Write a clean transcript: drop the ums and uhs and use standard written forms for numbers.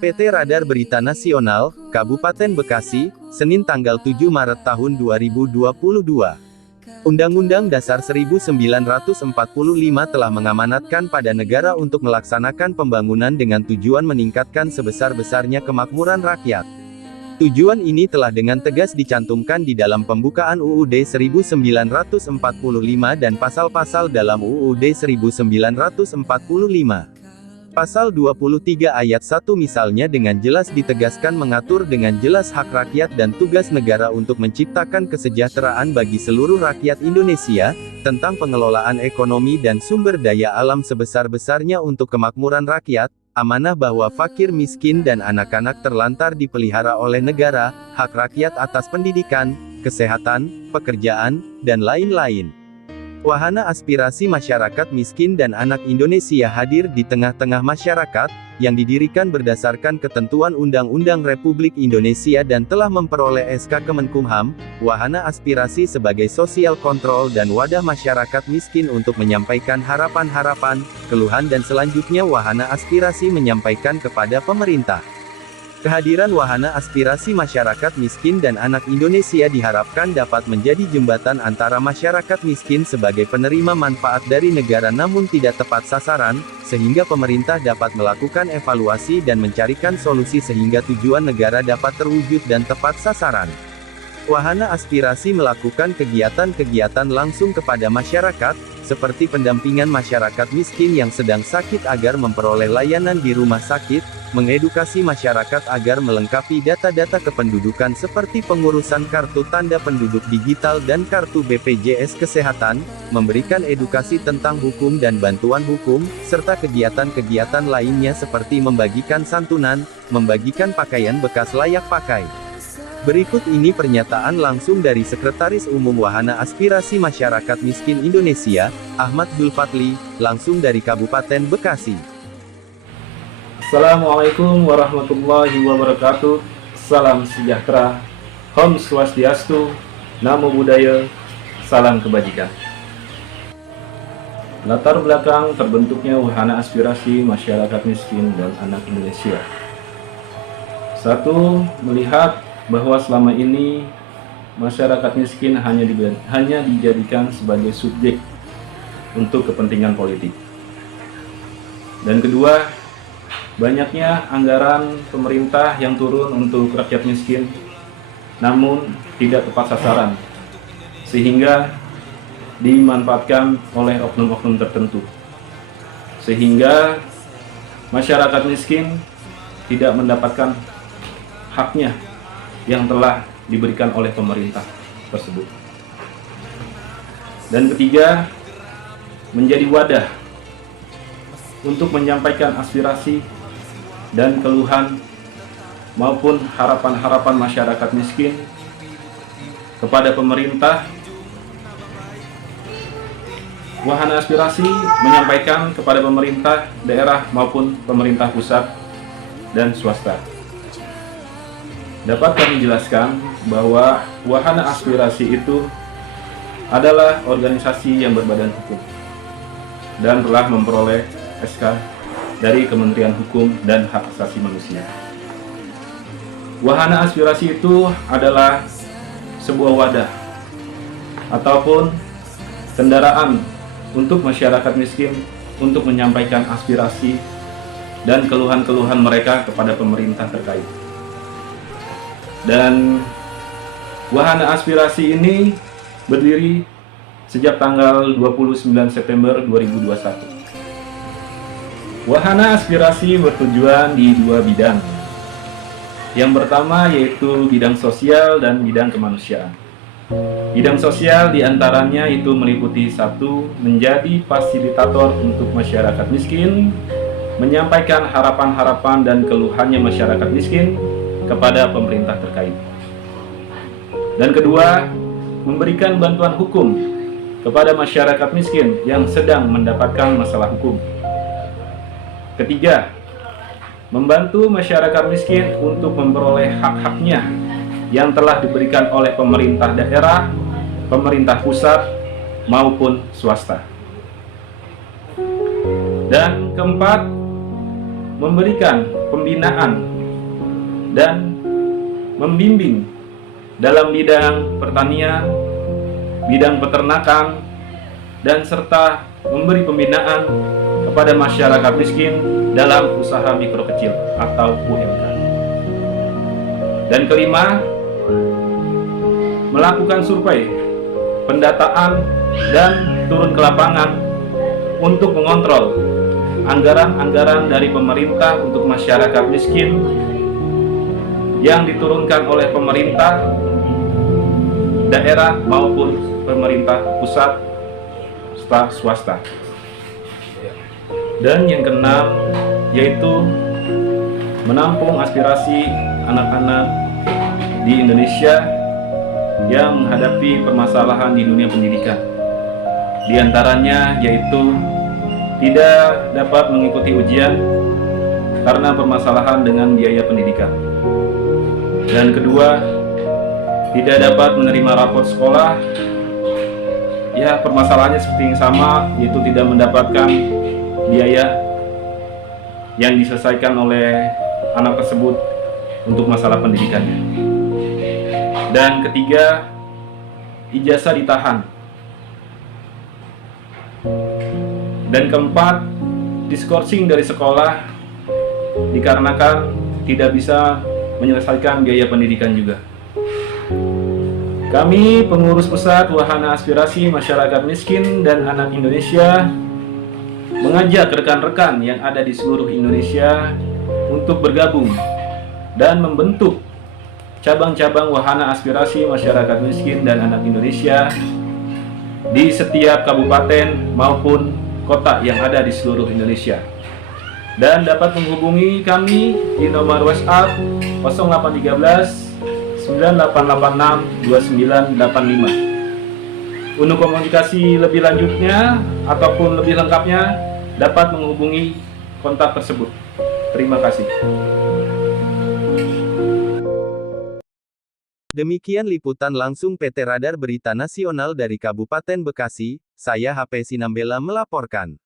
PT Radar Berita Nasional, Kabupaten Bekasi, Senin tanggal 7 Maret tahun 2022. Undang-Undang Dasar 1945 telah mengamanatkan pada negara untuk melaksanakan pembangunan dengan tujuan meningkatkan sebesar-besarnya kemakmuran rakyat. Tujuan ini telah dengan tegas dicantumkan di dalam pembukaan UUD 1945 dan pasal-pasal dalam UUD 1945. Pasal 23 ayat 1 misalnya dengan jelas ditegaskan mengatur dengan jelas hak rakyat dan tugas negara untuk menciptakan kesejahteraan bagi seluruh rakyat Indonesia, tentang pengelolaan ekonomi dan sumber daya alam sebesar-besarnya untuk kemakmuran rakyat, amanah bahwa fakir miskin dan anak-anak terlantar dipelihara oleh negara, hak rakyat atas pendidikan, kesehatan, pekerjaan, dan lain-lain. Wahana aspirasi masyarakat miskin dan anak Indonesia hadir di tengah-tengah masyarakat, yang didirikan berdasarkan ketentuan Undang-Undang Republik Indonesia dan telah memperoleh SK Kemenkumham. Wahana aspirasi sebagai sosial kontrol dan wadah masyarakat miskin untuk menyampaikan harapan-harapan, keluhan dan selanjutnya wahana aspirasi menyampaikan kepada pemerintah. Kehadiran wahana aspirasi masyarakat miskin dan anak Indonesia diharapkan dapat menjadi jembatan antara masyarakat miskin sebagai penerima manfaat dari negara namun tidak tepat sasaran, sehingga pemerintah dapat melakukan evaluasi dan mencarikan solusi sehingga tujuan negara dapat terwujud dan tepat sasaran. Wahana aspirasi melakukan kegiatan-kegiatan langsung kepada masyarakat, seperti pendampingan masyarakat miskin yang sedang sakit agar memperoleh layanan di rumah sakit, mengedukasi masyarakat agar melengkapi data-data kependudukan seperti pengurusan kartu tanda penduduk digital dan kartu BPJS Kesehatan, memberikan edukasi tentang hukum dan bantuan hukum, serta kegiatan-kegiatan lainnya seperti membagikan santunan, membagikan pakaian bekas layak pakai. Berikut ini pernyataan langsung dari Sekretaris Umum Wahana Aspirasi Masyarakat Miskin Indonesia, Ahmad Zulfatli, langsung dari Kabupaten Bekasi. Assalamualaikum warahmatullahi wabarakatuh. Salam sejahtera, Om Swastiastu, Namo Buddhaya, salam kebajikan. Latar belakang terbentuknya Wahana Aspirasi Masyarakat Miskin dan Anak Indonesia. Satu, melihat bahwa selama ini masyarakat miskin hanya dijadikan sebagai subjek untuk kepentingan politik. Dan kedua, banyaknya anggaran pemerintah yang turun untuk rakyat miskin, namun tidak tepat sasaran, sehingga dimanfaatkan oleh oknum-oknum tertentu. Sehingga masyarakat miskin tidak mendapatkan haknya yang telah diberikan oleh pemerintah tersebut. Dan ketiga, menjadi wadah untuk menyampaikan aspirasi dan keluhan maupun harapan-harapan masyarakat miskin kepada pemerintah. Wahana aspirasi menyampaikan kepada pemerintah daerah maupun pemerintah pusat dan swasta. Dapat kami jelaskan bahwa wahana aspirasi itu adalah organisasi yang berbadan hukum dan telah memperoleh SK dari Kementerian Hukum dan Hak Asasi Manusia. Wahana aspirasi itu adalah sebuah wadah ataupun kendaraan untuk masyarakat miskin untuk menyampaikan aspirasi dan keluhan-keluhan mereka kepada pemerintah terkait. Dan wahana aspirasi ini berdiri sejak tanggal 29 September 2021. Wahana aspirasi bertujuan di dua bidang. Yang pertama yaitu bidang sosial dan bidang kemanusiaan. Bidang sosial diantaranya itu meliputi satu, menjadi fasilitator untuk masyarakat miskin, menyampaikan harapan-harapan dan keluhannya masyarakat miskin kepada pemerintah terkait. Dan kedua, memberikan bantuan hukum kepada masyarakat miskin yang sedang mendapatkan masalah hukum. Ketiga, membantu masyarakat miskin untuk memperoleh hak-haknya yang telah diberikan oleh pemerintah daerah, pemerintah pusat, maupun swasta. Dan keempat, memberikan pembinaan dan membimbing dalam bidang pertanian, bidang peternakan, dan serta memberi pembinaan kepada masyarakat miskin dalam usaha mikro kecil atau UMK. Dan kelima, melakukan survei, pendataan, dan turun ke lapangan untuk mengontrol anggaran-anggaran dari pemerintah untuk masyarakat miskin yang diturunkan oleh pemerintah daerah maupun pemerintah pusat serta swasta. Dan yang keenam yaitu menampung aspirasi anak-anak di Indonesia yang menghadapi permasalahan di dunia pendidikan. Di antaranya yaitu tidak dapat mengikuti ujian karena permasalahan dengan biaya pendidikan. Dan kedua, tidak dapat menerima rapor sekolah. Ya, permasalahannya seperti yang sama, yaitu tidak mendapatkan biaya yang diselesaikan oleh anak tersebut untuk masalah pendidikannya. Dan ketiga, ijazah ditahan. Dan keempat, diskorsing dari sekolah dikarenakan tidak bisa menyelesaikan biaya pendidikan juga. Kami pengurus pusat Wahana Aspirasi Masyarakat Miskin dan Anak Indonesia mengajak rekan-rekan yang ada di seluruh Indonesia untuk bergabung dan membentuk cabang-cabang Wahana Aspirasi Masyarakat Miskin dan Anak Indonesia di setiap kabupaten maupun kota yang ada di seluruh Indonesia. Dan dapat menghubungi kami di nomor WhatsApp 0813 9886 2985. Untuk komunikasi lebih lanjutnya ataupun lebih lengkapnya dapat menghubungi kontak tersebut. Terima kasih. Demikian liputan langsung PT Radar Berita Nasional dari Kabupaten Bekasi, saya HP Sinambela melaporkan.